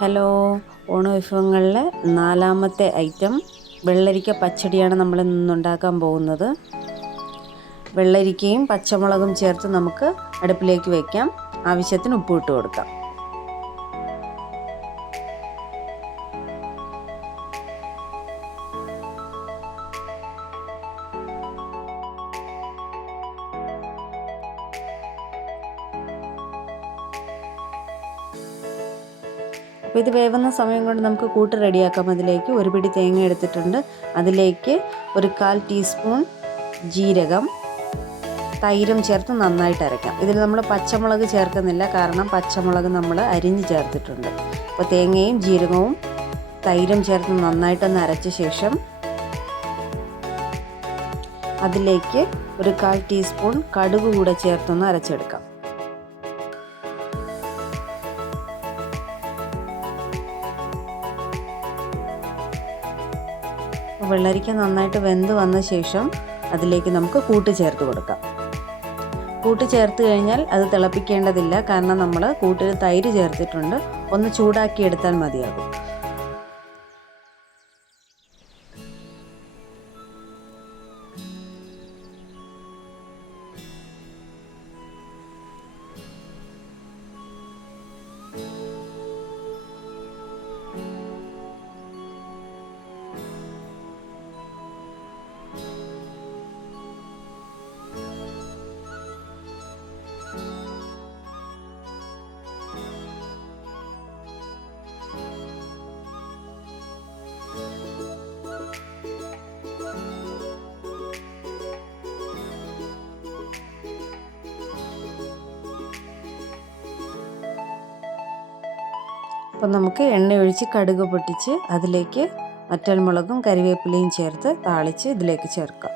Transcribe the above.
Hello, ഓണവിഭവങ്ങളിലെ നാലാമത്തെ item വെള്ളരിക്ക പച്ചടിയാണ് നമ്മൾ ഇന്ന് ഉണ്ടാക്കാൻ പോകുന്നത്. വെള്ളരിക്കയും പച്ചമുളകും ചേർത്ത് നമുക്ക് അടുപ്പിലേക്ക് വയ്ക്കാം. ആവശ്യത്തിന് ഉപ്പ് ഇട്ട് കൊടുക്കാം. അപ്പോൾ ഇത് വേവുന്ന സമയം കൊണ്ട് നമുക്ക് കൂട്ട് റെഡിയാക്കാം. അതിലേക്ക് ഒരു പിടി തേങ്ങ എടുത്തിട്ടുണ്ട്. അതിലേക്ക് ഒരു 1/4 ടീസ്പൂൺ ജീരകം, തൈരും ചേർത്ത് നന്നായിട്ട് അരയ്ക്കാം. ഇതിൽ നമ്മൾ പച്ചമുളക് ചേർക്കുന്നില്ല, കാരണം പച്ചമുളക് നമ്മൾ അരിഞ്ഞ് ചേർത്തിട്ടുണ്ട്. അപ്പോൾ തേങ്ങയും ജീരകവും തൈരും ചേർത്ത് നന്നായിട്ടൊന്ന് അരച്ച ശേഷം അതിലേക്ക് ഒരു 1/4 ടീസ്പൂൺ കടുക് കൂടെ ചേർത്തൊന്ന് അരച്ചെടുക്കാം. വെള്ളരിക്ക നന്നായിട്ട് വെന്ത് വന്ന ശേഷം അതിലേക്ക് നമുക്ക് കൂട്ട് ചേർത്ത് കൊടുക്കാം. കൂട്ട് ചേർത്ത് കഴിഞ്ഞാൽ അത് തിളപ്പിക്കേണ്ടതില്ല, കാരണം നമ്മൾ കൂട്ടിൽ തൈര് ചേർത്തിട്ടുണ്ട്. ഒന്ന് ചൂടാക്കി എടുത്താൽ മതിയാകും. അപ്പോൾ നമുക്ക് എണ്ണ ഒഴിച്ച് കടുക് പൊട്ടിച്ച് അതിലേക്ക് വറ്റൽമുളകും കരിവേപ്പിലയും ചേർത്ത് താളിച്ച് ഇതിലേക്ക് ചേർക്കാം.